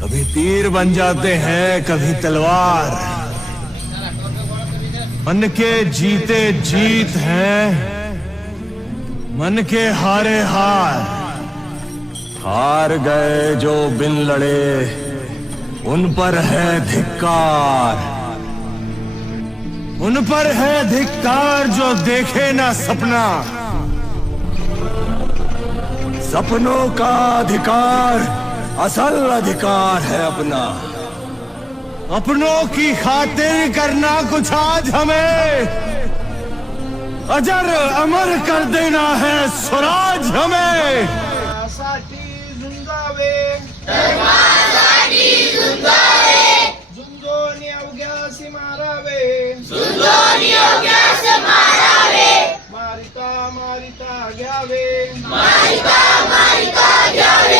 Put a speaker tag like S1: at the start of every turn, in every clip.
S1: कभी तीर बन जाते हैं, कभी तलवार। मन के जीते जीत हैं, मन के हारे हार। हार गए जो बिन लड़े, उन पर है धिक्कार। उन पर है धिक्कार जो देखे ना सपना। सपनों का अधिकार असल अधिकार है अपना। अपनों की खातिर करना कुछ आज हमें। अजर अमर कर देना है स्वराज हमें।
S2: मारावे मारिता मारिता घ्यावे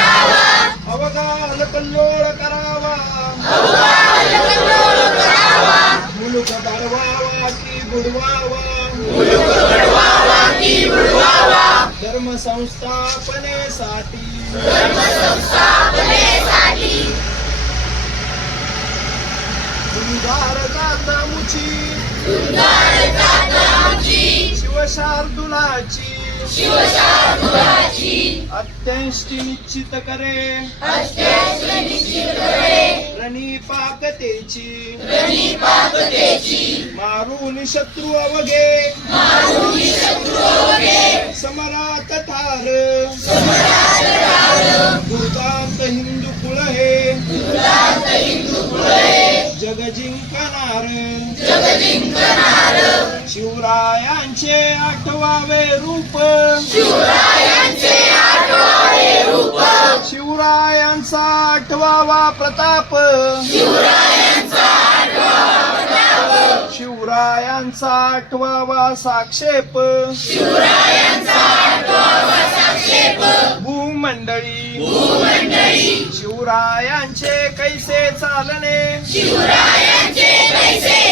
S2: कल्लोळ करावा. मुलुक दडवावा की बुडवावा. धर्म संस्थापनेसाठी सुंदर जाता मुची. शिवशार्दुलाची. अत्यंष्टी निश्चित करे. रणीपाकतेची मारून शत्रू अवघे. समरात थार दुर्दांत हिंदू कुळ हे. जग जिंकणार शिवरायांचे आठवावे रूप. शिवरायांचा आठवावा प्रताप. शिवरायांचा आठवावा साक्षेप. भूमंडळी. शिवरायांचे कैसे चालणे? शिवरायांचे कैसे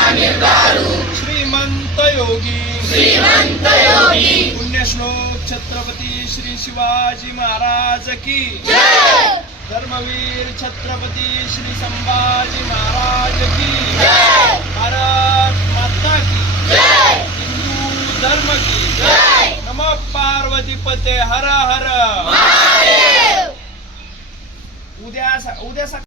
S2: शिवाजी महाराज की धर्मवीर छत्रपती श्री संभाजी महाराज की भारत माता की हिंदू धर्म की नम पार्वती पते हर हर उद्या उद्या